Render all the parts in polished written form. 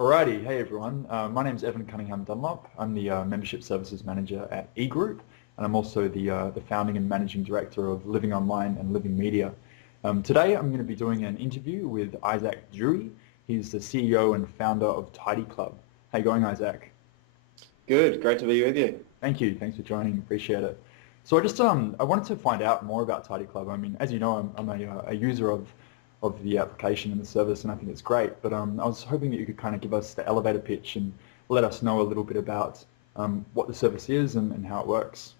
Alrighty, hey everyone. My name's Evan Cunningham-Dunlop. I'm the Membership Services Manager at eGroup, and I'm also the founding and managing director of Living Online and Living Media. Today I'm going to be doing an interview with Isaak Dury. He's the CEO and founder of TidyClub. How you going, Isaak? Good, great to be with you. Thank you. Thanks for joining. Appreciate it. So I wanted to find out more about TidyClub. I mean, as you know, I'm a user of the application and the service, and I think it's great. But I was hoping that you could kind of give us the elevator pitch and let us know a little bit about what the service is and how it works.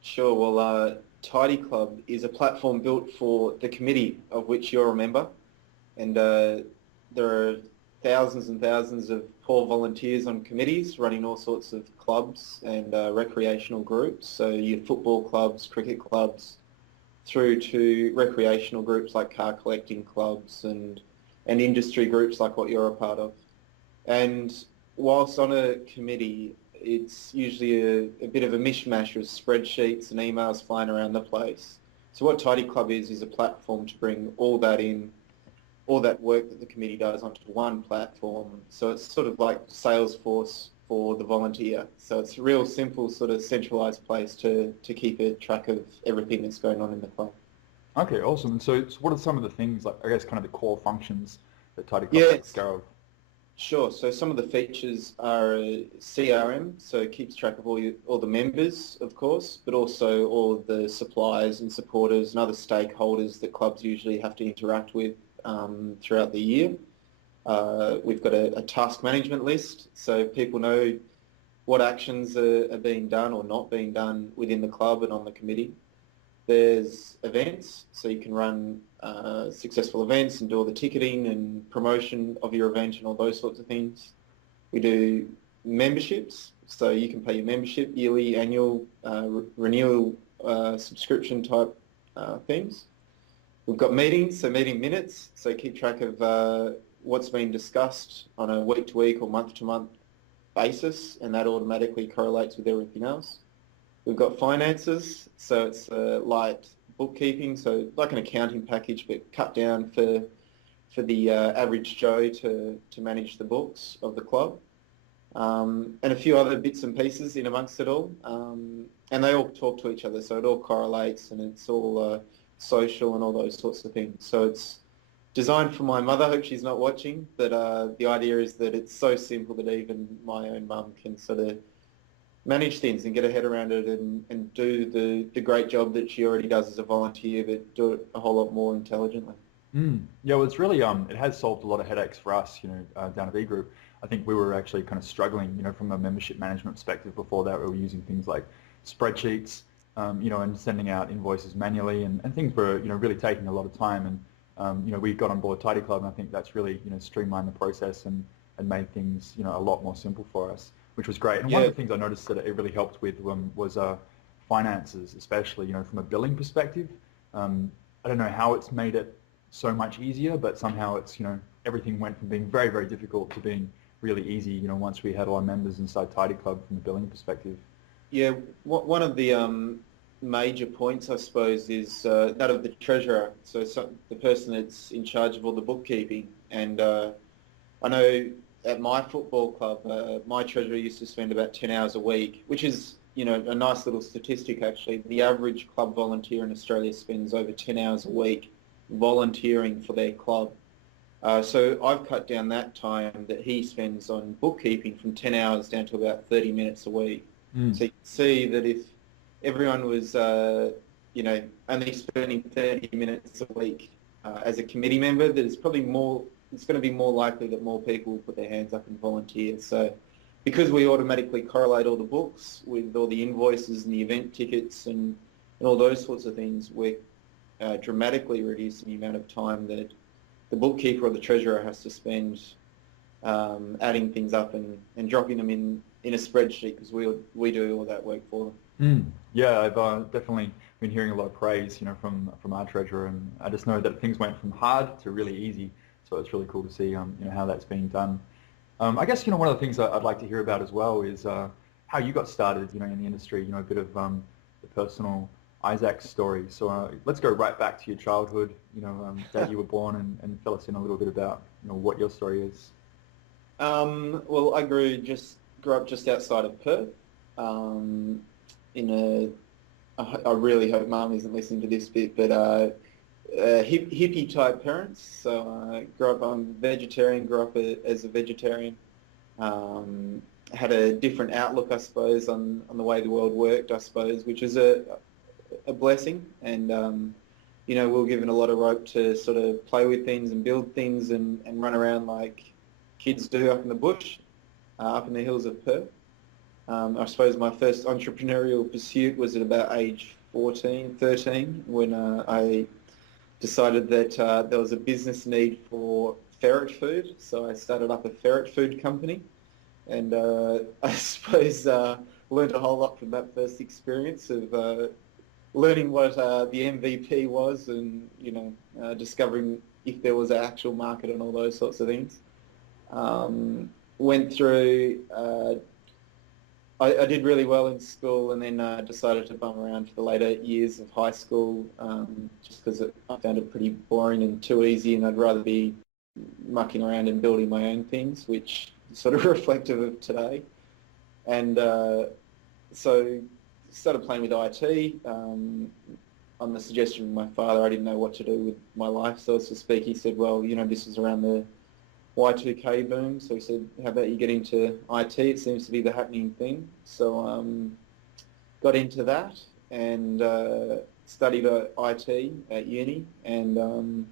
Sure, Tidy Club is a platform built for the committee of which you're a member, and there are thousands and thousands of poor volunteers on committees running all sorts of clubs and recreational groups, so your football clubs, cricket clubs, through to recreational groups like car collecting clubs and industry groups like what you're a part of. And whilst on a committee, it's usually a bit of a mishmash of spreadsheets and emails flying around the place. So what Tidy Club is a platform to bring all that in, all that work that the committee does onto one platform. So it's sort of like Salesforce for the volunteer. So it's a real simple sort of centralised place to keep a track of everything that's going on in the club. Okay, awesome. And so what are some of the things, like I guess kind of the core functions that TidyClub Yeah, takes care of? sure. So some of the features are CRM, so it keeps track of all the members, of course, but also all of the suppliers and supporters and other stakeholders that clubs usually have to interact with throughout the year. We've got a task management list, so people know what actions are being done or not being done within the club and on the committee. There's events, so you can run successful events and do all the ticketing and promotion of your event and all those sorts of things. We do memberships, so you can pay your membership, yearly, annual, renewal subscription type things. We've got meetings, so meeting minutes, so keep track of what's been discussed on a week-to-week or month-to-month basis, and that automatically correlates with everything else. We've got finances, so it's light bookkeeping, so like an accounting package, but cut down for the average Joe to manage the books of the club, and a few other bits and pieces in amongst it all, and they all talk to each other, so it all correlates, and it's all social and all those sorts of things. So it's designed for my mother. I hope she's not watching, but the idea is that it's so simple that even my own mum can sort of manage things and get her head around it and do the great job that she already does as a volunteer, but do it a whole lot more intelligently. Yeah, well, it's really it has solved a lot of headaches for us, down at eGroup. I think we were actually kind of struggling, from a membership management perspective. Before that, we were using things like spreadsheets, and sending out invoices manually, and things were, really taking a lot of time. And we got on board Tidy Club, and I think that's really, streamlined the process and made things, a lot more simple for us, which was great. And one Yeah, of the things I noticed that it really helped with was finances, especially, from a billing perspective. I don't know how it's made it so much easier, but somehow it's, everything went from being very, very difficult to being really easy, once we had all our members inside Tidy Club from a billing perspective. yeah. One of the major points, I suppose, is that of the treasurer. So the person that's in charge of all the bookkeeping. And I know at my football club, my treasurer used to spend about 10 hours a week, which is, a nice little statistic actually. The average club volunteer in Australia spends over 10 hours a week volunteering for their club. So I've cut down that time that he spends on bookkeeping from 10 hours down to about 30 minutes a week. Mm. So you can see that if everyone was, only spending 30 minutes a week as a committee member, that it's probably more, it's going to be more likely that more people will put their hands up and volunteer. So because we automatically correlate all the books with all the invoices and the event tickets and all those sorts of things, we're dramatically reducing the amount of time that the bookkeeper or the treasurer has to spend adding things up and dropping them in a spreadsheet, because we do all that work for them. Yeah, I've definitely been hearing a lot of praise, from our treasurer, and I just know that things went from hard to really easy. So it's really cool to see, how that's being done. I guess, one of the things I'd like to hear about as well is how you got started, in the industry. A bit of the personal Isaak's story. So let's go right back to your childhood. Dad, you were born, and fill us in a little bit about, what your story is. Well, I grew up just outside of Perth, in I really hope Mum isn't listening to this bit, but hippie type parents. So I grew up, I'm vegetarian, grew up as a vegetarian. Had a different outlook, I suppose, on the way the world worked, I suppose, which is a blessing. And, we were given a lot of rope to sort of play with things and build things and run around like kids do up in the bush, up in the hills of Perth. I suppose my first entrepreneurial pursuit was at about age 13, when I decided that there was a business need for ferret food. So I started up a ferret food company, and I suppose learned a whole lot from that first experience of learning what the MVP was, and discovering if there was an actual market and all those sorts of things. Went through. I did really well in school, and then decided to bum around for the later years of high school, just because I found it pretty boring and too easy, and I'd rather be mucking around and building my own things, which is sort of reflective of today. And so started playing with IT. On the suggestion of my father, I didn't know what to do with my life, so to speak. He said, well, this is around the Y2K boom, so he said, how about you get into IT? It seems to be the happening thing. So got into that and studied IT at uni, and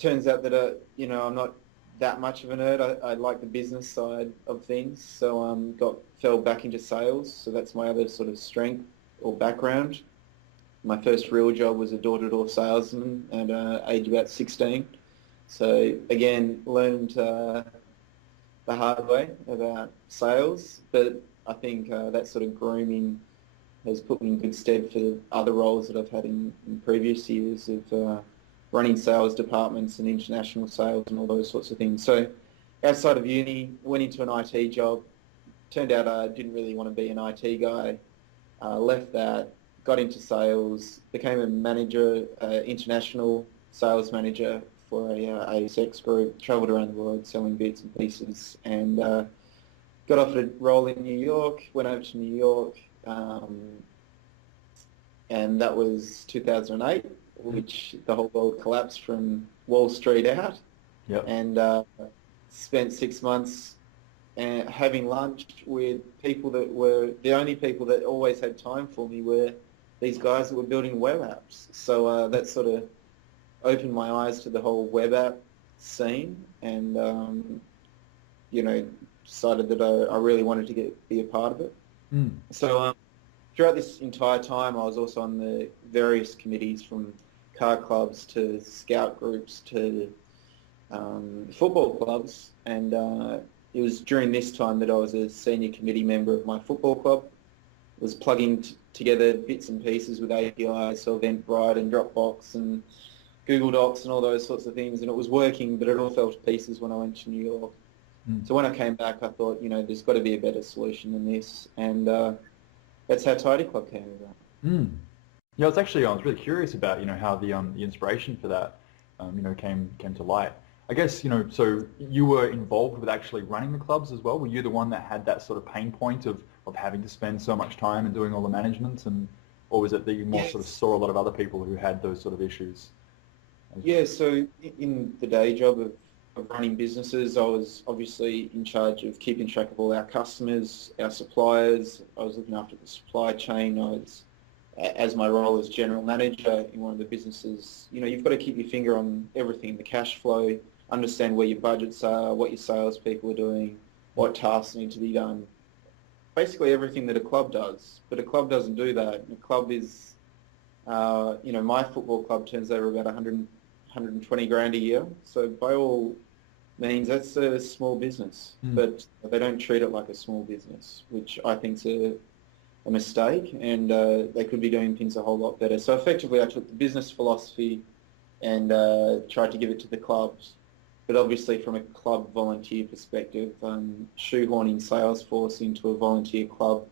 turns out that I'm not that much of a nerd. I like the business side of things, so fell back into sales. So that's my other sort of strength or background. My first real job was a door-to-door salesman at age about 16. So again, learned the hard way about sales, but I think that sort of grooming has put me in good stead for other roles that I've had in previous years of running sales departments and international sales and all those sorts of things. So outside of uni, went into an IT job. Turned out I didn't really want to be an IT guy. Left that, got into sales, became a manager, international sales manager for a Isaaks group, travelled around the world selling bits and pieces, and got offered a role in New York, went over to New York, and that was 2008, which the whole world collapsed from Wall Street out. Yep. And spent 6 months having lunch with people that were, the only people that always had time for me were these guys that were building web apps. So that sort of opened my eyes to the whole web app scene, and decided that I really wanted to be a part of it. So throughout this entire time, I was also on the various committees, from car clubs to scout groups to football clubs, and it was during this time that I was a senior committee member of my football club. Was plugging together bits and pieces with APIs, so Eventbrite and Dropbox and Google Docs and all those sorts of things, and it was working, but it all fell to pieces when I went to New York. So when I came back, I thought, there's got to be a better solution than this, and that's how TidyClub came about. Yeah, I was really curious about, how the inspiration for that, came to light. I guess, so you were involved with actually running the clubs as well. Were you the one that had that sort of pain point of having to spend so much time and doing all the management, or was it that you more sort of saw a lot of other people who had those sort of issues? Yeah, so in the day job of running businesses, I was obviously in charge of keeping track of all our customers, our suppliers. I was looking after the supply chain. I was, as my role as general manager in one of the businesses, you've got to keep your finger on everything, the cash flow, understand where your budgets are, what your salespeople are doing, what tasks need to be done. Basically everything that a club does. But a club doesn't do that. A club is, my football club turns over about 120 grand a year. So by all means, that's a small business. But they don't treat it like a small business, which I think is a mistake, and they could be doing things a whole lot better. So effectively, I took the business philosophy and tried to give it to the clubs. But obviously, from a club volunteer perspective, shoehorning Salesforce into a volunteer club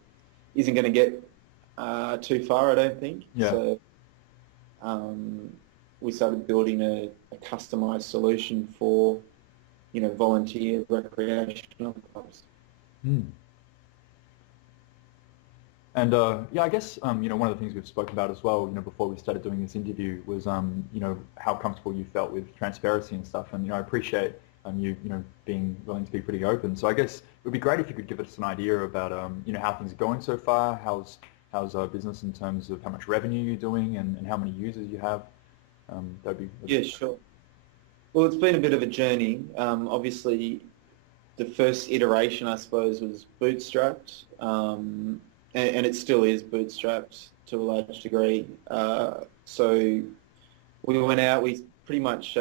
isn't going to get too far, I don't think. Yeah. So we started building a customised solution for volunteer recreational clubs. Mm. And yeah, I guess one of the things we've spoken about as well, before we started doing this interview was how comfortable you felt with transparency and stuff. And I appreciate you being willing to be pretty open. So I guess it would be great if you could give us an idea about how things are going so far. How's business in terms of how much revenue you're doing and how many users you have. Yeah, sure. Well, it's been a bit of a journey. Obviously, the first iteration, I suppose, was bootstrapped. And it still is bootstrapped to a large degree. So we went out, we pretty much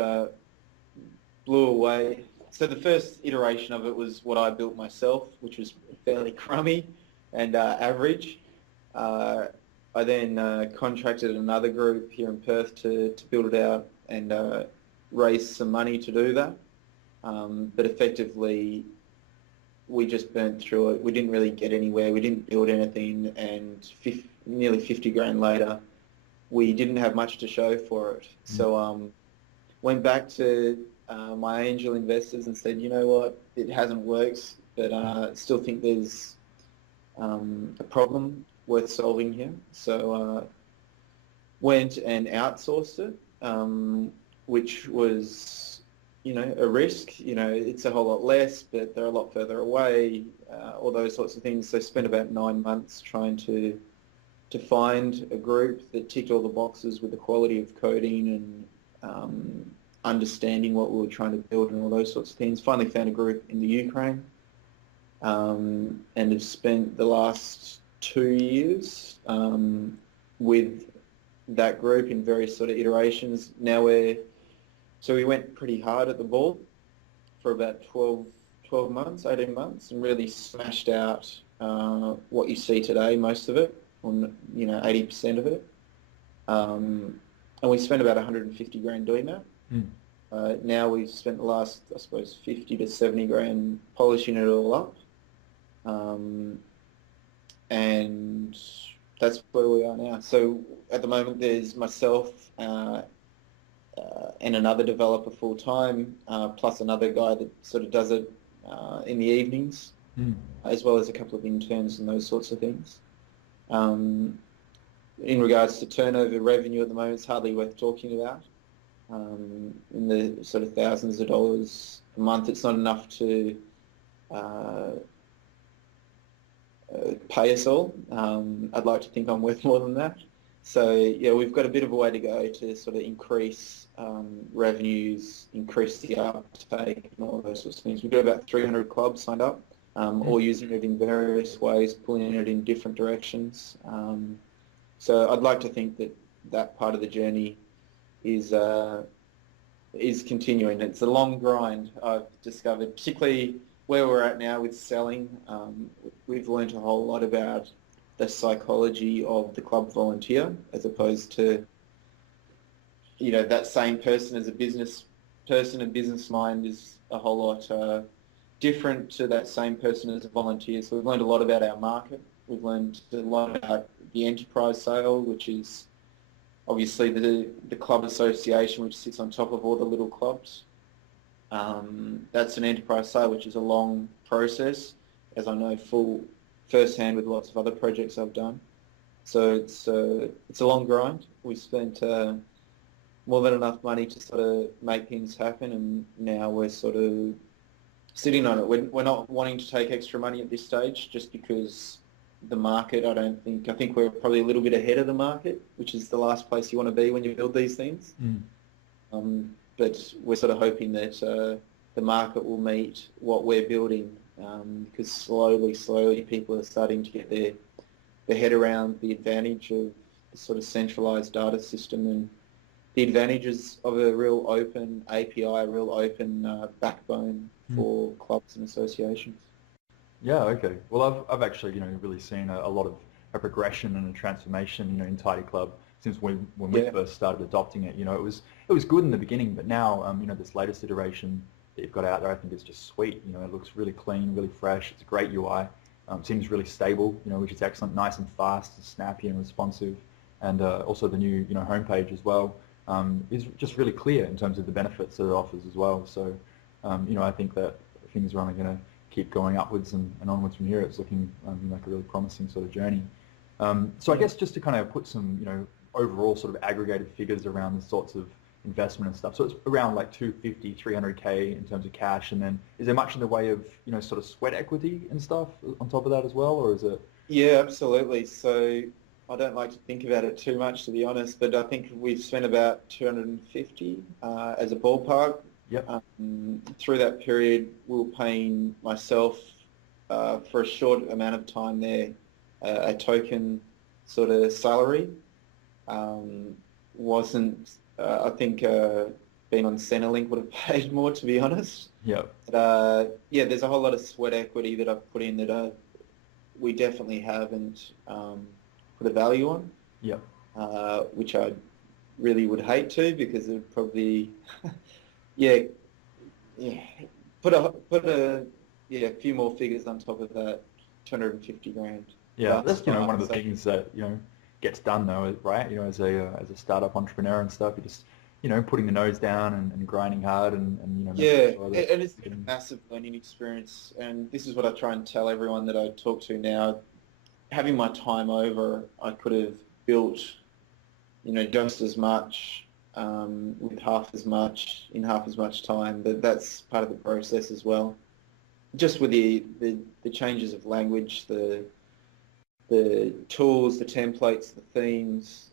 blew away. So the first iteration of it was what I built myself, which was fairly crummy and average. I then contracted another group here in Perth to build it out and raise some money to do that. But effectively, we just burnt through it. We didn't really get anywhere. We didn't build anything, and nearly 50 grand later, we didn't have much to show for it. So went back to my angel investors and said, you know what, it hasn't worked, but I still think there's a problem worth solving here. So went and outsourced it, which was a risk. It's a whole lot less, but they're a lot further away, all those sorts of things. So spent about 9 months trying to find a group that ticked all the boxes with the quality of coding and understanding what we were trying to build and all those sorts of things. Finally found a group in the Ukraine, and have spent the last 2 years with that group in various sort of iterations. Now so we went pretty hard at the ball for about 12 months, 18 months, and really smashed out what you see today, most of it, on 80% of it. And we spent about 150 grand doing that. Now we've spent the last, I suppose, 50 to 70 grand polishing it all up. And that's where we are now. So at the moment there's myself and another developer full-time, plus another guy that sort of does it in the evenings, as well as a couple of interns and those sorts of things. In regards to turnover revenue at the moment, it's hardly worth talking about. In the sort of thousands of dollars a month, it's not enough to pay us all. I'd like to think I'm worth more than that. So yeah, we've got a bit of a way to go to sort of increase revenues, increase the uptake and all those sorts of things. We've got about 300 clubs signed up, all using it in various ways, pulling it in different directions. So I'd like to think that part of the journey is continuing. It's a long grind, I've discovered, particularly where we're at now with selling. We've learned a whole lot about the psychology of the club volunteer, as opposed to that same person as a business person. A business mind is a whole lot different to that same person as a volunteer. So we've learned a lot about our market. We've learned a lot about the enterprise sale, which is obviously the club association, which sits on top of all the little clubs. That's an enterprise sale, which is a long process, as I know firsthand with lots of other projects I've done. So it's a long grind. We spent more than enough money to sort of make things happen, and now we're sort of sitting on it. We're not wanting to take extra money at this stage just because the market, I think we're probably a little bit ahead of the market, which is the last place you want to be when you build these things. But we're sort of hoping that the market will meet what we're building, because slowly people are starting to get their head around the advantage of the sort of centralized data system and the advantages of a real open API, a real open backbone for clubs and associations. Yeah, okay. Well, I've actually, really seen a lot of a progression and a transformation, in TidyClub since when we first started adopting it. It was good in the beginning, but now, this latest iteration that you've got out there, I think it's just sweet. It looks really clean, really fresh. It's a great UI. Seems really stable, which is excellent, nice and fast, snappy and responsive. And also the new, homepage as well is just really clear in terms of the benefits that it offers as well. So I think that things are only going to keep going upwards and onwards from here. It's looking like a really promising sort of journey. So I guess just to kind of put some, overall sort of aggregated figures around the sorts of investment and stuff. So it's around like 250, 300K in terms of cash. And then is there much in the way of, sort of sweat equity and stuff on top of that as well? Or is it? Yeah, absolutely. So I don't like to think about it too much, to be honest, but I think we've spent about 250 as a ballpark. Yep. Through that period, we were paying myself for a short amount of time there a token sort of salary. Wasn't I think being on Centrelink would have paid more, to be honest. Yep. But yeah, there's a whole lot of sweat equity that I've put in that we definitely haven't put a value on. Yep. Which I really would hate to, because it would probably yeah put a few more figures on top of that 250 grand. Yeah, that's one of the things that gets done though, right? As a startup entrepreneur and stuff, you just putting the nose down and grinding hard and yeah, sure and it's a massive learning experience. And this is what I try and tell everyone that I talk to now. Having my time over, I could have built just as much with in half as much time, but that's part of the process as well. Just with the changes of language, the tools, the templates, the themes,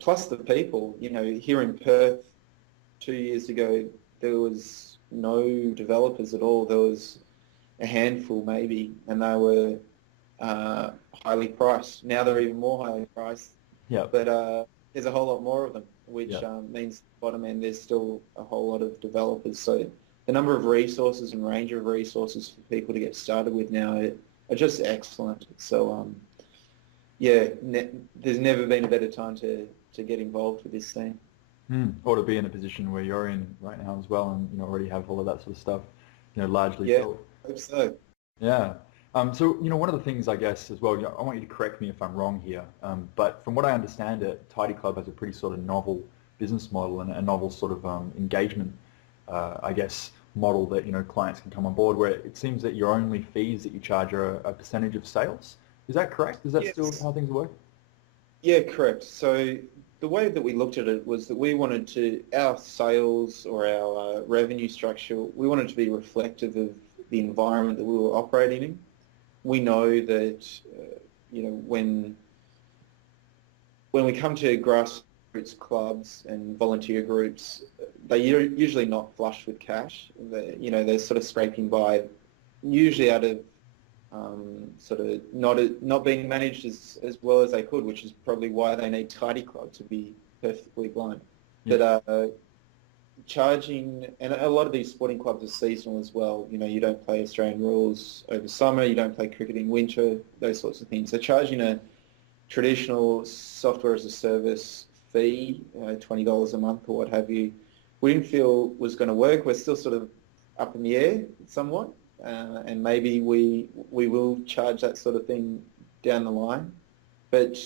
plus the people. Here in Perth 2 years ago, there was no developers at all. There was a handful maybe, and they were highly priced. Now they're even more highly priced. Yeah. But there's a whole lot more of them, which means bottom end there's still a whole lot of developers. So the number of resources and range of resources for people to get started with now are just excellent. So there's never been a better time to get involved with this thing. Or to be in a position where you're in right now as well, and already have all of that sort of stuff, largely built. I hope so. Yeah. So one of the things I guess as well, I want you to correct me if I'm wrong here, but from what I understand, TidyClub has a pretty sort of novel business model and a novel sort of engagement, I guess, model that clients can come on board, where it seems that your only fees that you charge are a percentage of sales. Is that correct? Is that still how things work? Yeah, correct. So the way that we looked at it was that we wanted our sales or our revenue structure, we wanted to be reflective of the environment that we were operating in. We know that, when we come to grassroots clubs and volunteer groups, they're usually not flush with cash. They're sort of scraping by, usually out of sort of not being managed as well as they could, which is probably why they need TidyClub, to be perfectly blunt. Yeah. But charging, and a lot of these sporting clubs are seasonal as well. You don't play Australian rules over summer, you don't play cricket in winter, those sorts of things. So charging a traditional software as a service fee, $20 a month or what have you, we didn't feel was going to work. We're still sort of up in the air somewhat, and maybe we will charge that sort of thing down the line. But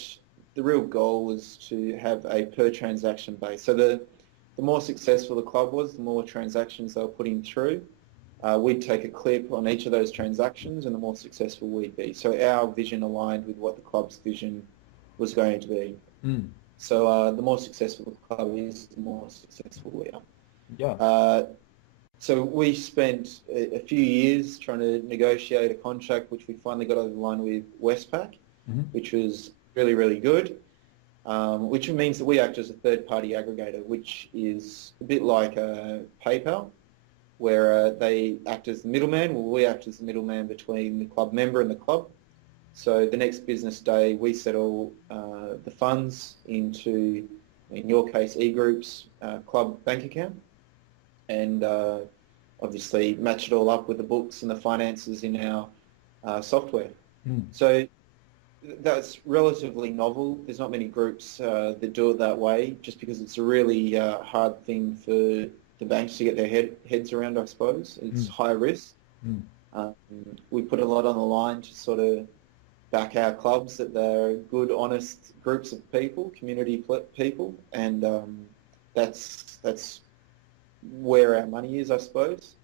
the real goal was to have a per transaction base. So the more successful the club was, the more transactions they were putting through. We'd take a clip on each of those transactions, and the more successful we'd be. So our vision aligned with what the club's vision was going to be. So the more successful the club is, the more successful we are. Yeah. So we spent a few years trying to negotiate a contract, which we finally got over the line with Westpac, which was really, really good. Which means that we act as a third-party aggregator, which is a bit like PayPal, where they act as the middleman. Well, we act as the middleman between the club member and the club. So the next business day, we settle the funds into, in your case, eGroup's club bank account, and obviously match it all up with the books and the finances in our software. So that's relatively novel. There's not many groups that do it that way, just because it's a really hard thing for the banks to get their heads around, I suppose. It's high risk. We put a lot on the line to sort of back our clubs, that they're good, honest groups of people, community people, and that's where our money is, I suppose.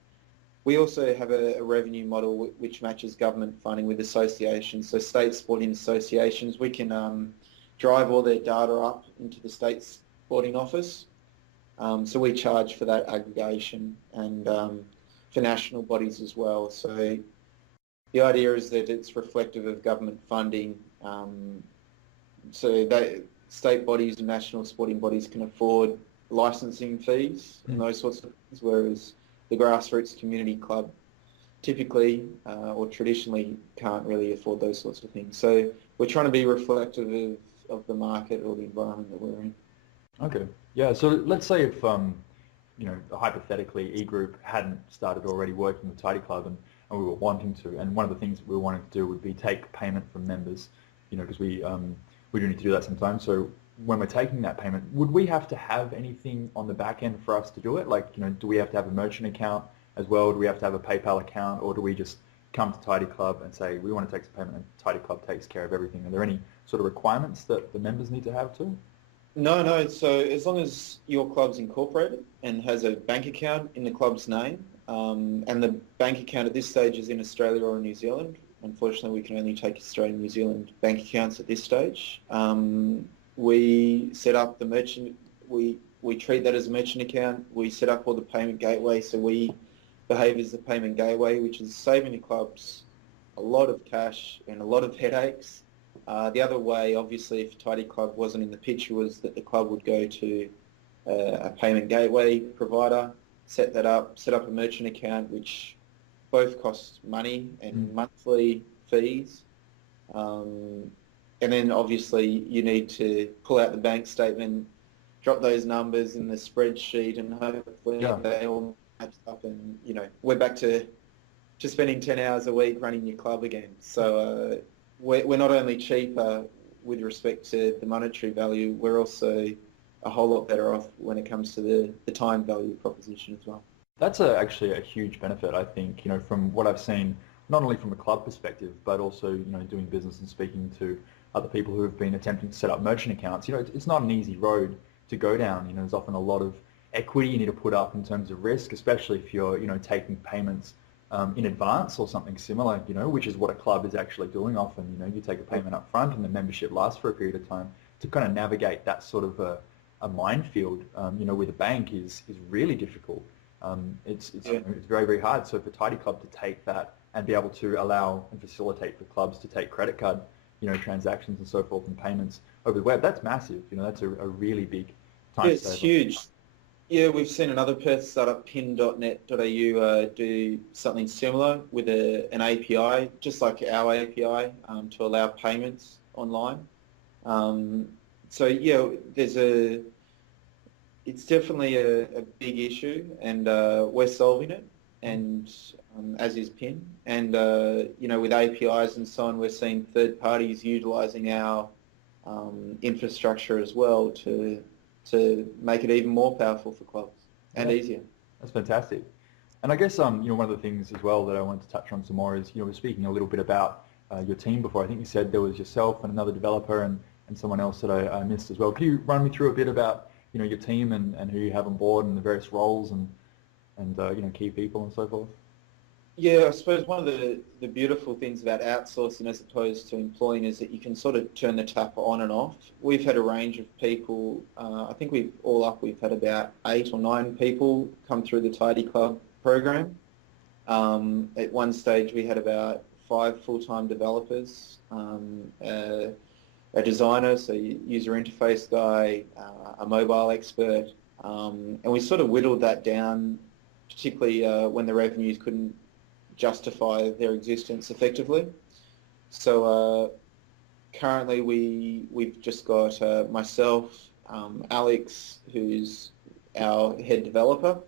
We also have a revenue model which matches government funding with associations. So state sporting associations, we can drive all their data up into the state sporting office. So we charge for that aggregation and for national bodies as well. So the idea is that it's reflective of government funding. So that state bodies and national sporting bodies can afford licensing fees and those sorts of things, whereas the grassroots community club typically or traditionally can't really afford those sorts of things. So we're trying to be reflective of the market or the environment that we're in. Okay. Yeah. So let's say if hypothetically E-Group hadn't started already working with TidyClub and we were wanting to, and one of the things we were wanting to do would be take payment from members, because we do need to do that sometimes. So when we're taking that payment, would we have to have anything on the back end for us to do it? Like, do we have to have a merchant account as well? Do we have to have a PayPal account, or do we just come to TidyClub and say we want to take some payment and TidyClub takes care of everything? Are there any sort of requirements that the members need to have too? No. So as long as your club's incorporated and has a bank account in the club's name, and the bank account at this stage is in Australia or New Zealand. Unfortunately, we can only take Australian and New Zealand bank accounts at this stage. We set up the merchant, we treat that as a merchant account. We set up all the payment gateway, so we behave as the payment gateway, which is saving the clubs a lot of cash and a lot of headaches. The other way, obviously, if TidyClub wasn't in the picture, was that the club would go to a payment gateway provider, set up a merchant account, which both cost money and monthly fees. And then obviously you need to pull out the bank statement, drop those numbers in the spreadsheet, and hopefully they all match up, and we're back to spending 10 hours a week running your club again. So we're not only cheaper with respect to the monetary value, we're also a whole lot better off when it comes to the time value proposition as well. That's actually a huge benefit, I think, from what I've seen, not only from a club perspective, but also, doing business and speaking to other people who have been attempting to set up merchant accounts. It's not an easy road to go down. There's often a lot of equity you need to put up in terms of risk, especially if you're, taking payments in advance or something similar, which is what a club is actually doing often. You take a payment up front and the membership lasts for a period of time. To kind of navigate that sort of a minefield, with a bank is really difficult. It's very, very hard. So for TidyClub to take that and be able to allow and facilitate for clubs to take credit card, transactions and so forth and payments over the web, that's massive. That's a really big time It's saver. huge. Yeah, we've seen another Perth startup, pin.net.au, do something similar with an API, just like our API, to allow payments online. So yeah, it's definitely a big issue, and we're solving it, and as is PIN. And with APIs and so on, we're seeing third parties utilising our infrastructure as well to make it even more powerful for clubs and easier. That's fantastic. And I guess one of the things as well that I wanted to touch on some more is we're speaking a little bit about your team before. I think you said there was yourself and another developer and someone else that I missed as well. Can you run me through a bit about your team and who you have on board and the various roles and key people and so forth? Yeah, I suppose one of the beautiful things about outsourcing as opposed to employing is that you can sort of turn the tap on and off. We've had a range of people. I think we've had about 8 or 9 people come through the TidyClub program. At one stage we had about 5 full-time developers, a designer, so user interface guy, a mobile expert, and we sort of whittled that down, particularly when the revenues couldn't justify their existence effectively. So currently we've just got myself, Alex, who's our head developer,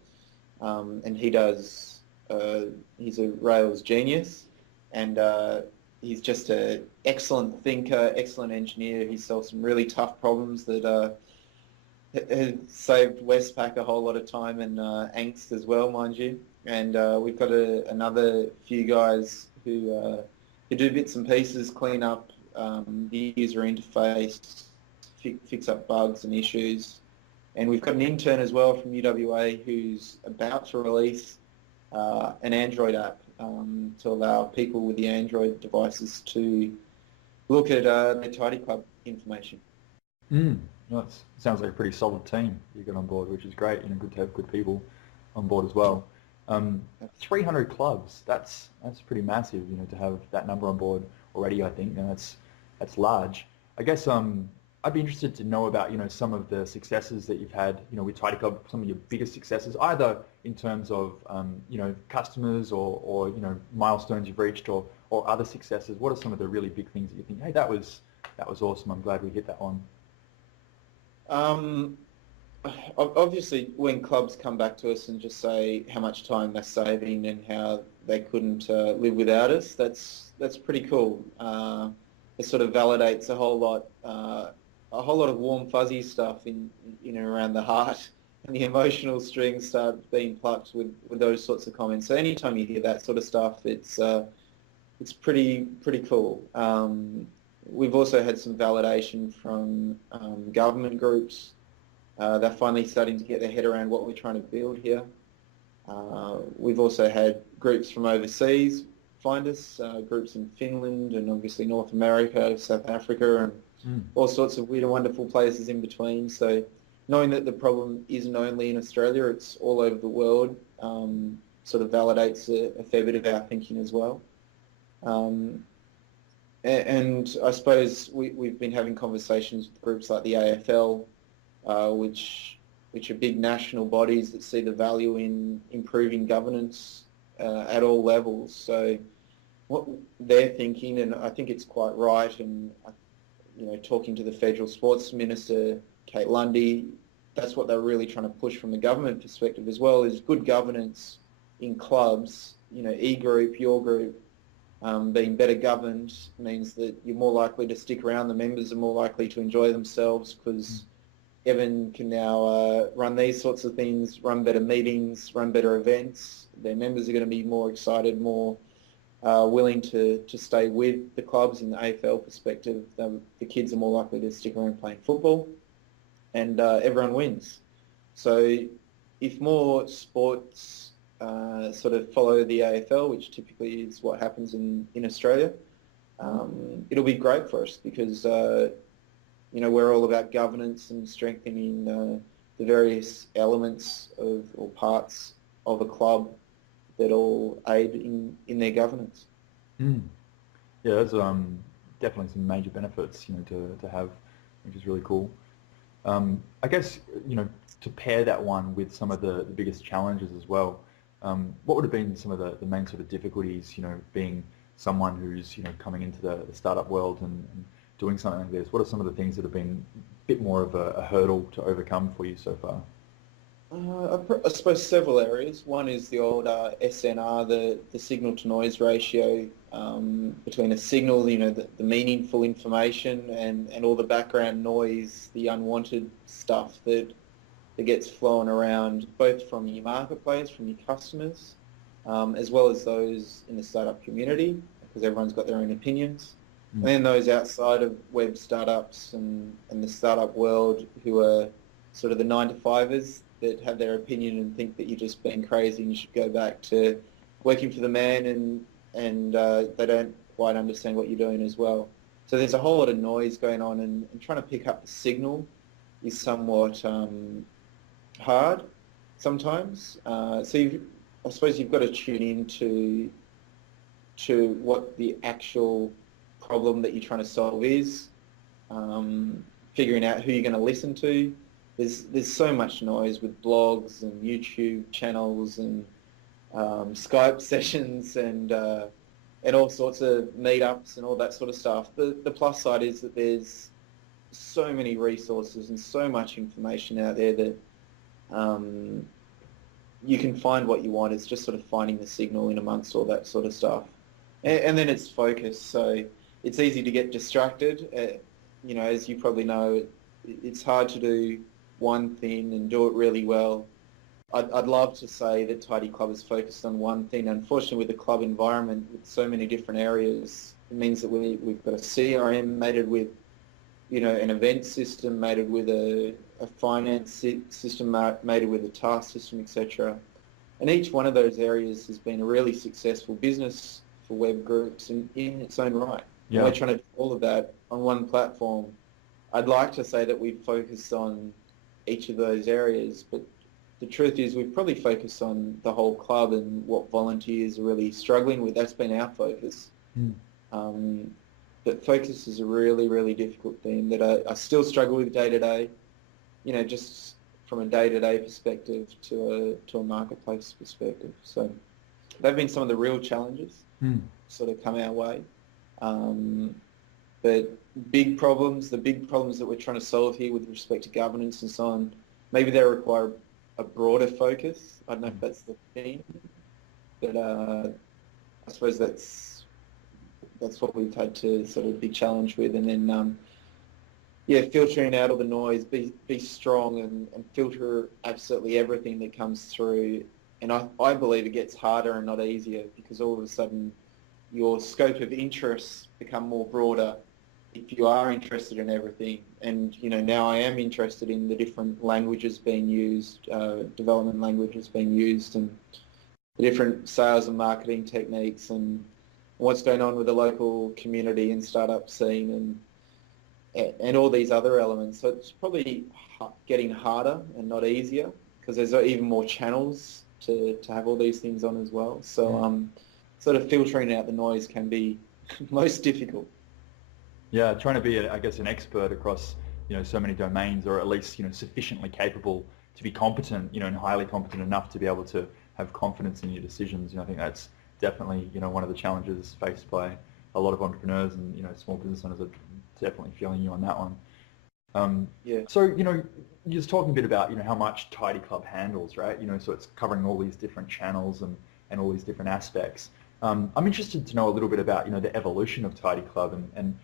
and he's a Rails genius, and he's just an excellent thinker, excellent engineer. He solved some really tough problems that have saved Westpac a whole lot of time and angst as well, mind you. And we've got another few guys who do bits and pieces, clean up the user interface, fix up bugs and issues. And we've got an intern as well from UWA who's about to release an Android app to allow people with the Android devices to look at their TidyClub information. Nice. Sounds like a pretty solid team you got on board, which is great. Good to have good people on board as well. 300 clubs. That's pretty massive. To have that number on board already. I think, and that's large. I guess I'd be interested to know about some of the successes that you've had. With TidyClub, some of your biggest successes, either in terms of customers or milestones you've reached, or other successes. What are some of the really big things that you think? Hey, that was awesome. I'm glad we hit that one. Obviously, when clubs come back to us and just say how much time they're saving and how they couldn't live without us, that's pretty cool. It sort of validates a whole lot of warm fuzzy stuff in around the heart, and the emotional strings start being plucked with those sorts of comments. So anytime you hear that sort of stuff, it's pretty cool. We've also had some validation from government groups. They're finally starting to get their head around what we're trying to build here. We've also had groups from overseas find us, groups in Finland and obviously North America, South Africa, and all sorts of weird and wonderful places in between. So knowing that the problem isn't only in Australia, it's all over the world, sort of validates a fair bit of our thinking as well. And I suppose we've been having conversations with groups like the AFL, which are big national bodies that see the value in improving governance at all levels. So what they're thinking, and I think it's quite right, and talking to the Federal Sports Minister, Kate Lundy, that's what they're really trying to push from the government perspective as well, is good governance in clubs. E-group, your group, being better governed means that you're more likely to stick around, the members are more likely to enjoy themselves because Evan can now run these sorts of things, run better meetings, run better events. Their members are going to be more excited, more willing to stay with the clubs. In the AFL perspective, the kids are more likely to stick around playing football, and everyone wins. So if more sports sort of follow the AFL, which typically is what happens in Australia, it'll be great for us because we're all about governance and strengthening the various elements of or parts of a club that all aid in their governance. Yeah, there's definitely some major benefits to have, which is really cool. I guess to pair that one with some of the biggest challenges as well. What would have been some of the main sort of difficulties, being someone who's coming into the startup world and doing something like this? What are some of the things that have been a bit more of a hurdle to overcome for you so far? I suppose several areas. One is the old SNR, the signal-to-noise ratio between a signal, the meaningful information, and all the background noise, the unwanted stuff that gets flown around, both from your marketplace, from your customers, as well as those in the startup community, because everyone's got their own opinions. And then those outside of web startups and the startup world who are sort of the 9-to-5ers that have their opinion and think that you're just being crazy and you should go back to working for the man, and they don't quite understand what you're doing as well. So there's a whole lot of noise going on, and trying to pick up the signal is somewhat hard sometimes. So I suppose you've got to tune in to what the actual problem that you're trying to solve is, figuring out who you're going to listen to. There's so much noise with blogs and YouTube channels and Skype sessions and all sorts of meetups and all that sort of stuff. The plus side is that there's so many resources and so much information out there that you can find what you want. It's just sort of finding the signal in amongst all that sort of stuff. And then it's focus. So it's easy to get distracted. As you probably know, it's hard to do one thing and do it really well. I'd love to say that TidyClub is focused on one thing. Unfortunately, with the club environment, with so many different areas, it means that we've got a CRM mated with, an event system mated with a a finance system mated with a task system, etc. And each one of those areas has been a really successful business for web groups in its own right. Yeah. We're trying to do all of that on one platform. I'd like to say that we've focused on each of those areas, but the truth is we've probably focused on the whole club and what volunteers are really struggling with. That's been our focus. But focus is a really, really difficult thing that I still struggle with day to day, just from a day-to-day perspective to a marketplace perspective. So they've been some of the real challenges sort of come our way. But the big problems that we're trying to solve here with respect to governance and so on, maybe they require a broader focus. I don't know if that's the thing, but I suppose that's what we've had to sort of be challenged with. And then, filtering out all the noise, be strong and filter absolutely everything that comes through. And I believe it gets harder and not easier because all of a sudden your scope of interests become more broader if you are interested in everything. And, now I am interested in the different languages being used, development languages being used, and the different sales and marketing techniques and what's going on with the local community and startup scene and all these other elements. So it's probably getting harder and not easier because there's even more channels to have all these things on as well. So sort of filtering out the noise can be most difficult. Yeah, trying to be, I guess, an expert across, so many domains, or at least, sufficiently capable to be competent, and highly competent enough to be able to have confidence in your decisions. I think that's definitely, one of the challenges faced by a lot of entrepreneurs and, small business owners are definitely feeling you on that one. So, you're just talking a bit about, how much TidyClub handles, right? So it's covering all these different channels and all these different aspects. I'm interested to know a little bit about, the evolution of TidyClub and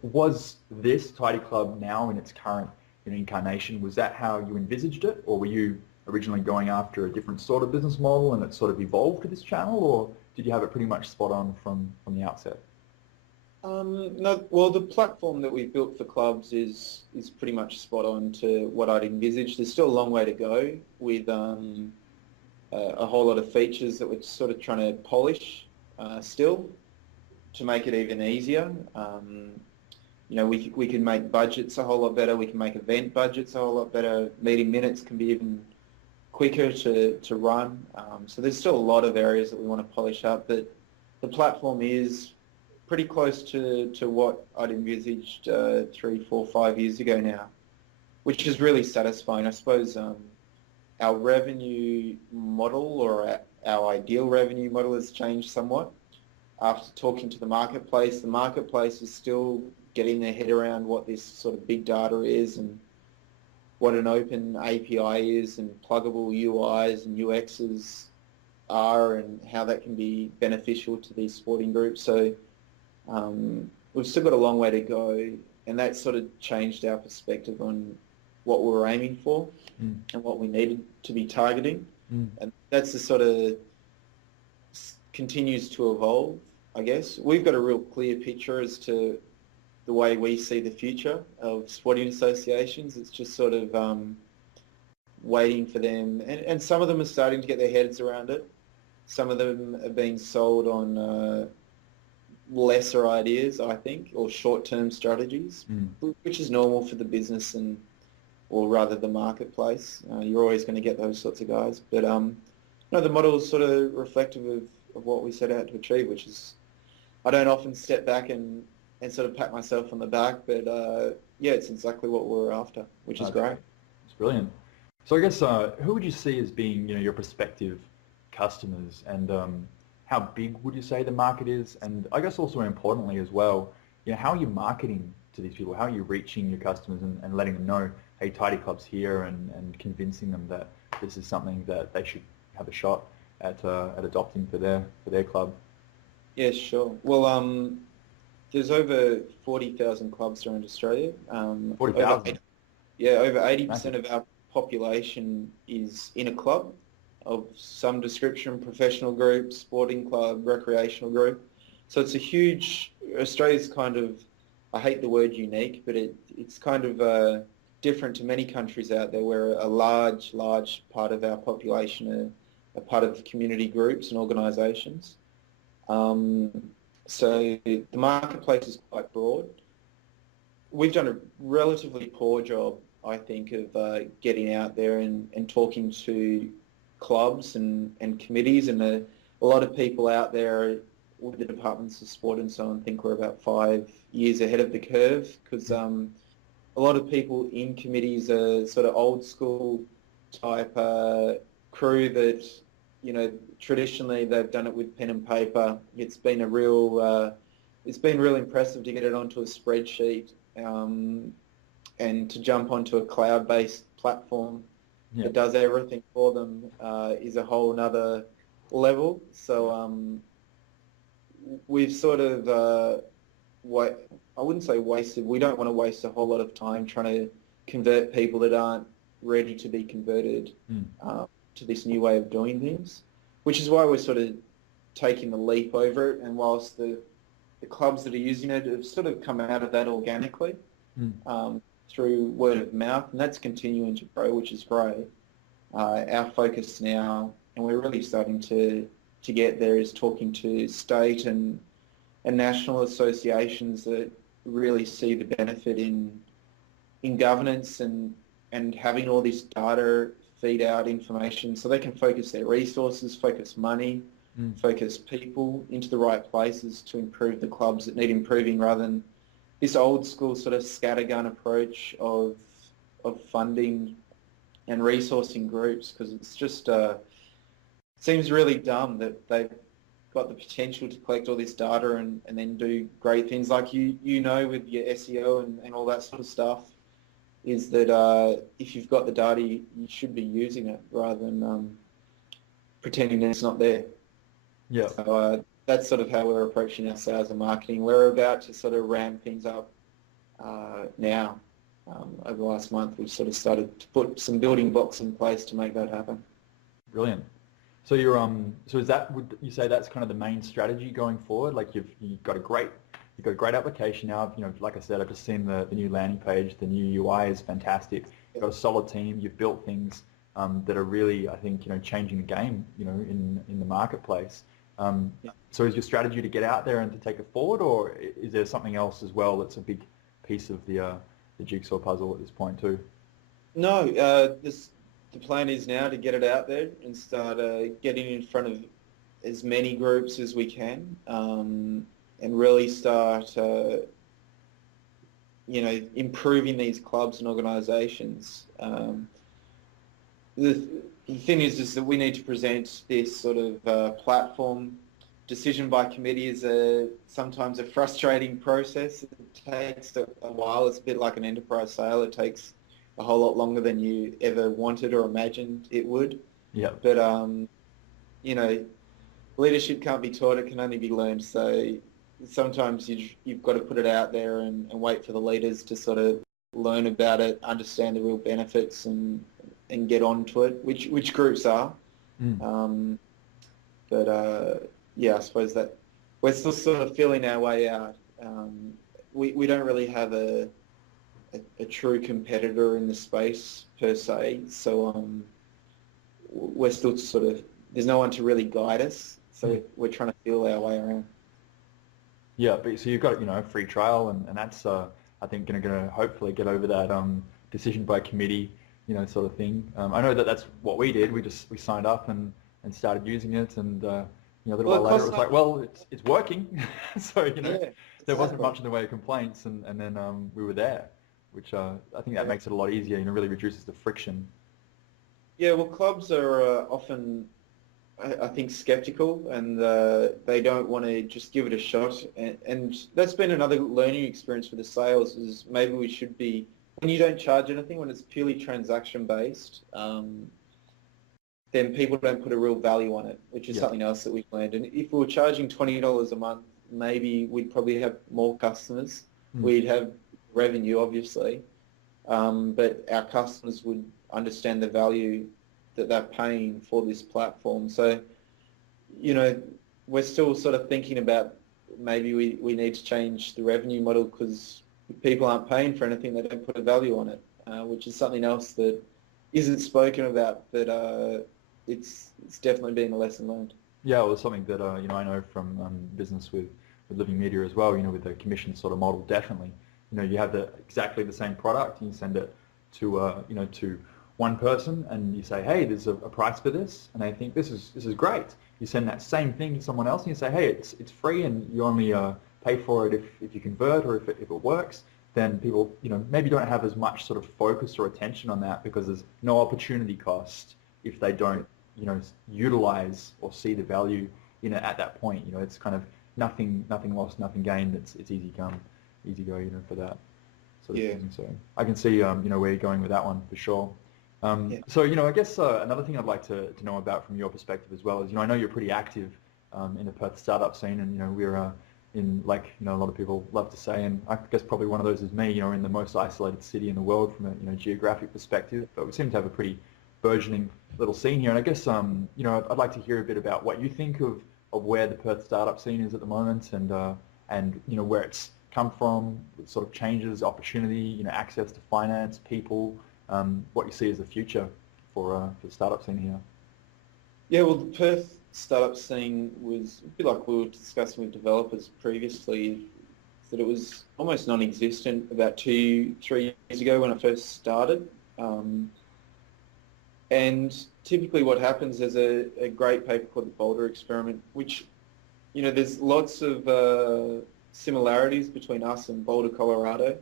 was this TidyClub now in its current incarnation, was that how you envisaged it, or were you originally going after a different sort of business model and it sort of evolved to this channel, or did you have it pretty much spot on from the outset? No, well, the platform that we've built for clubs is pretty much spot on to what I'd envisaged. There's still a long way to go with a whole lot of features that we're sort of trying to polish still to make it even easier. We can make budgets a whole lot better. We can make event budgets a whole lot better. Meeting minutes can be even quicker to run. So there's still a lot of areas that we want to polish up, but the platform is pretty close to what I'd envisaged 3, 4, 5 years ago now, which is really satisfying. I suppose our revenue model, or our ideal revenue model, has changed somewhat. After talking to the marketplace is still getting their head around what this sort of big data is and what an open API is and pluggable UIs and UXs are and how that can be beneficial to these sporting groups. So we've still got a long way to go, and that sort of changed our perspective on what we were aiming for and what we needed to be targeting. And that's the sort of continues to evolve, I guess. We've got a real clear picture as to the way we see the future of sporting associations. It's just sort of waiting for them. And some of them are starting to get their heads around it. Some of them are being sold on lesser ideas, I think, or short-term strategies, which is normal for the business or rather the marketplace. You're always going to get those sorts of guys. But the model is sort of reflective of what we set out to achieve, which is, I don't often step back and sort of pat myself on the back, but it's exactly what we're after, which is great. It's brilliant. So I guess who would you see as being, your prospective customers, and how big would you say the market is? And I guess also importantly as well, how are you marketing to these people? How are you reaching your customers and letting them know, hey, TidyClub's here, and convincing them that this is something that they should have a shot at adopting for their club? Yeah, sure. Well, there's over 40,000 clubs around Australia. 40,000? Over 80% of our population is in a club of some description: professional group, sporting club, recreational group. So it's a huge, Australia's kind of, I hate the word unique, but it's kind of different to many countries out there where a large part of our population are part of community groups and organisations. So the marketplace is quite broad. We've done a relatively poor job, I think, of getting out there and talking to clubs and committees, and a lot of people out there with the departments of sport and so on think we're about 5 years ahead of the curve, because a lot of people in committees are sort of old school type crew that, you know, traditionally they've done it with pen and paper. It's been real impressive to get it onto a spreadsheet and to jump onto a cloud-based platform that does everything for them is a whole nother level. So we've sort of, I wouldn't say wasted, we don't want to waste a whole lot of time trying to convert people that aren't ready to be converted to this new way of doing things, which is why we're sort of taking the leap over it. And whilst the clubs that are using it have sort of come out of that organically through word of mouth, and that's continuing to grow, which is great. Our focus now, and we're really starting to get there, is talking to state and national associations that really see the benefit in governance and having all this data feed out information so they can focus their resources, focus money, focus people into the right places to improve the clubs that need improving, rather than this old school sort of scattergun approach of funding and resourcing groups, because it's just seems really dumb that they've got the potential to collect all this data and then do great things like you know with your SEO and all that sort of stuff, is that if you've got the data, you should be using it rather than pretending that it's not there. Yeah. So that's sort of how we're approaching our sales and marketing. We're about to sort of ramp things up now. Over the last month, we've sort of started to put some building blocks in place to make that happen. Brilliant. So you're so is that, would you say that's kind of the main strategy going forward? Like you've got a great application now. You know, like I said, I've just seen the new landing page. The new UI is fantastic. You've got a solid team. You've built things that are really, I think, you know, changing the game, you know, in the marketplace. So is your strategy to get out there and to take it forward, or is there something else as well that's a big piece of the jigsaw puzzle at this point too? No, the plan is now to get it out there and start getting in front of as many groups as we can, and really start, you know, improving these clubs and organisations. The thing is that we need to present this sort of platform. Decision by committee is sometimes a frustrating process. It takes a while. It's a bit like an enterprise sale. It takes a whole lot longer than you ever wanted or imagined it would. Yeah. But, you know, leadership can't be taught, it can only be learned. So sometimes you've got to put it out there and wait for the leaders to sort of learn about it, understand the real benefits and get onto it, which groups are. Yeah, I suppose that we're still sort of feeling our way out. We don't really have a true competitor in the space per se, so we're still sort of, there's no one to really guide us, so we're trying to feel our way around. Yeah, but so you've got, you know, a free trial, and that's I think going to hopefully get over that decision by committee, you know, sort of thing. I know that that's what we did. We signed up and started using it, and you know, a little while later it was like, well, it's working. So, you know, there wasn't much in the way of complaints, and then we were there, which I think that makes it a lot easier, you know, really reduces the friction. Yeah, well, clubs are often, I think, skeptical, and they don't want to just give it a shot. And that's been another learning experience for the sales, is maybe we should be, when you don't charge anything, when it's purely transaction-based, then people don't put a real value on it, which is something else that we've learned. And if we were charging $20 a month, maybe we'd probably have more customers. We'd have revenue, obviously, but our customers would understand the value that they're paying for this platform. So, you know, we're still sort of thinking about maybe we need to change the revenue model, because if people aren't paying for anything, they don't put a value on it. which is something else that isn't spoken about, but it's definitely been a lesson learned. Yeah, well, it's something that I know from business with Living Media as well. With the commission sort of model, definitely. You have exactly the same product, and you send it to to one person, and you say, hey, there's a price for this, and they think this is great. You send that same thing to someone else, and you say, hey, it's free, and you only pay for it if you convert or if it works. Then people maybe don't have as much sort of focus or attention on that because there's no opportunity cost if they don't utilize or see the value at that point. It's kind of nothing lost, nothing gained. It's easy come, easy go, for that sort of thing. So I can see where you're going with that one for sure. So I guess another thing I'd like to know about from your perspective as well is I know you're pretty active in the Perth startup scene, and we're in, like a lot of people love to say, and I guess probably one of those is me, in the most isolated city in the world from a geographic perspective, but we seem to have a pretty burgeoning little scene here. And I guess I'd like to hear a bit about what you think of where the Perth startup scene is at the moment, and where it's come from, sort of changes, opportunity, access to finance, people, what you see as the future for the startup scene here. Yeah, well, the Perth startup scene was a bit like we were discussing with developers previously, that it was almost non-existent about 2-3 years ago when I first started. And typically what happens is a great paper called the Boulder Experiment, which, there's lots of similarities between us and Boulder, Colorado,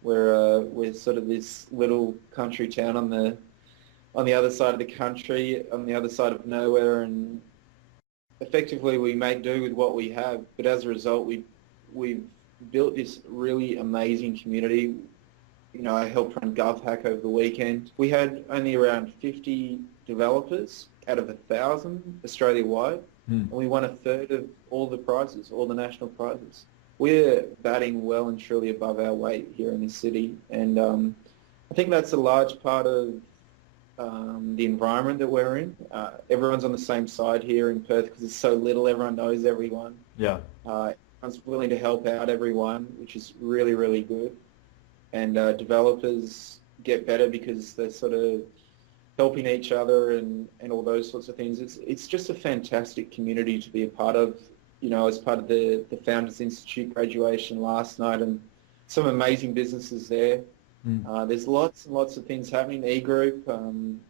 where we're sort of this little country town on the other side of the country, on the other side of nowhere, and effectively we make do with what we have. But as a result, we've built this really amazing community. I helped run GovHack over the weekend. We had only around 50 developers out of 1,000 Australia-wide, and we won a third of all the prizes, all the national prizes. We're batting well and truly above our weight here in this city, and I think that's a large part of the environment that we're in. Everyone's on the same side here in Perth because it's so little. Everyone knows everyone. Yeah. Everyone's willing to help out everyone, which is really, really good. And developers get better because they're sort of helping each other and all those sorts of things. It's just a fantastic community to be a part of. As part of the Founders Institute graduation last night, and some amazing businesses there. There's lots and lots of things happening. E-Group,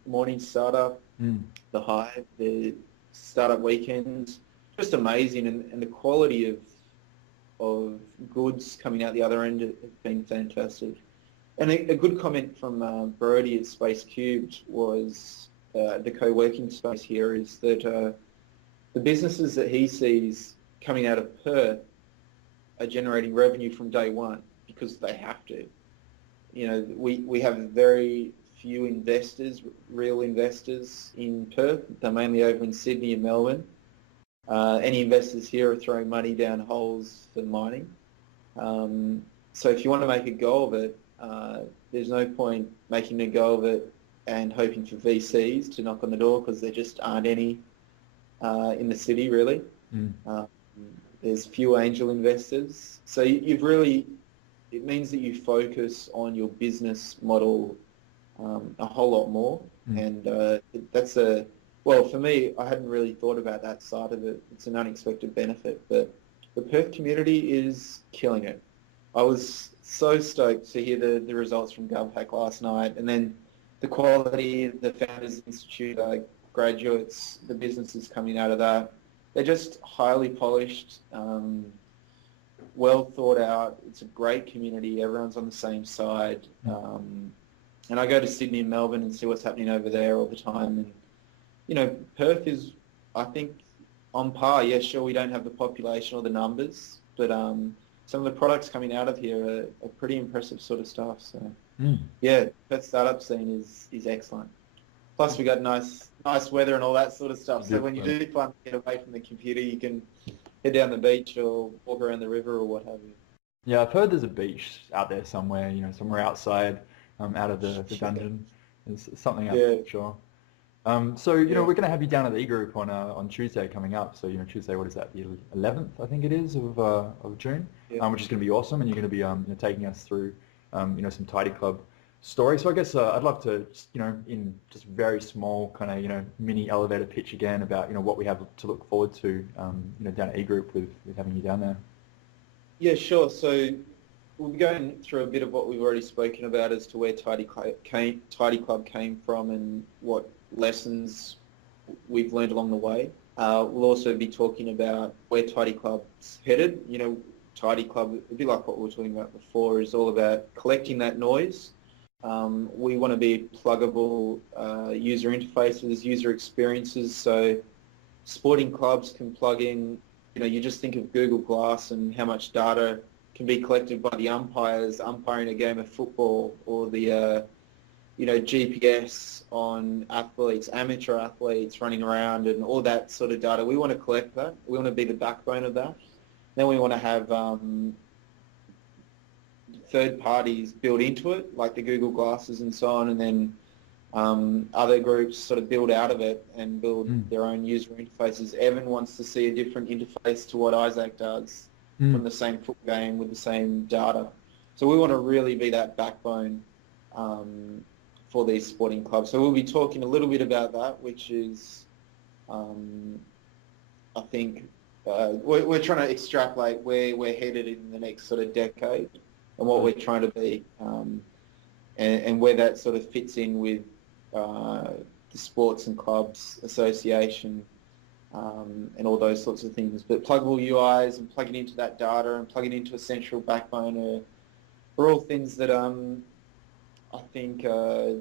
Morning Startup, The Hive, the Startup Weekends, just amazing. And the quality of goods coming out the other end have been fantastic. And a good comment from Brody at Space Cubed was the co-working space here is that the businesses that he sees coming out of Perth are generating revenue from day one because they have to. We have very few investors, real investors in Perth. They're mainly over in Sydney and Melbourne. Any investors here are throwing money down holes for mining. So if you want to make a go of it, there's no point making a go of it and hoping for VCs to knock on the door because there just aren't any in the city, really. There's few angel investors. So it means that you focus on your business model a whole lot more. And for me, I hadn't really thought about that side of it. It's an unexpected benefit, but the Perth community is killing it. I was so stoked to hear the results from GovHack last night, and then the quality of the Founders Institute graduates, the businesses coming out of that. They're just highly polished, well thought out. It's a great community. Everyone's on the same side. And I go to Sydney and Melbourne and see what's happening over there all the time. And, Perth is, I think, on par. Yeah, sure, we don't have the population or the numbers, but some of the products coming out of here are pretty impressive sort of stuff. So, yeah, Perth startup scene is excellent. Plus, we got nice weather and all that sort of stuff. So when you do finally get away from the computer, you can head down the beach or walk around the river or what have you. Yeah, I've heard there's a beach out there somewhere, somewhere outside, out of the dungeon. There's something out there, sure. So, we're going to have you down at the E-Group on Tuesday coming up. So, Tuesday, what is that, the 11th, I think it is, of June, which is going to be awesome. And you're going to be taking us through, some TidyClub story. So I guess I'd love to, just, in just very small kind of, mini elevator pitch again about, what we have to look forward to, down at E-Group with having you down there. Yeah, sure. So we'll be going through a bit of what we've already spoken about as to where TidyClub came from and what lessons we've learned along the way. We'll also be talking about where TidyClub's headed. TidyClub, a bit like what we were talking about before, is all about collecting that noise. We want to be pluggable user interfaces, user experiences, so sporting clubs can plug in. You just think of Google Glass and how much data can be collected by the umpires umpiring a game of football, or the GPS on athletes, amateur athletes running around, and all that sort of data. We want to collect that. We want to be the backbone of that. Then we want to have third parties built into it, like the Google Glasses and so on, and then other groups sort of build out of it and build their own user interfaces. Evan wants to see a different interface to what Isaak does from the same football game with the same data. So we want to really be that backbone for these sporting clubs. So we'll be talking a little bit about that, which is, I think, we're trying to extrapolate where we're headed in the next sort of decade and what we're trying to be, and where that sort of fits in with the Sports and Clubs Association and all those sorts of things. But pluggable UIs and plugging into that data and plugging into a central backbone are all things that I think are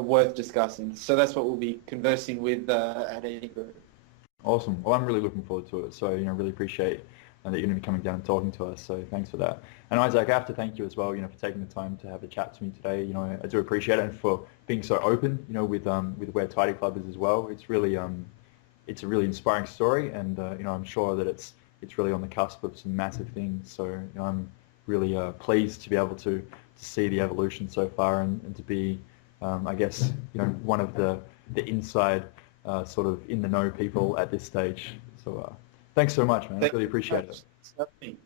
worth discussing. So that's what we'll be conversing with at E-Group. Awesome. Well, I'm really looking forward to it. So, really appreciate that you're going to be coming down and talking to us. So thanks for that. And Isaak, I have to thank you as well, for taking the time to have a chat to me today. I do appreciate it, and for being so open, with where TidyClub is as well. It's really, it's a really inspiring story, and I'm sure that it's really on the cusp of some massive things. So I'm really pleased to be able to see the evolution so far, and to be, I guess, one of the inside sort of in the know people at this stage. So thanks so much, man. I really appreciate it.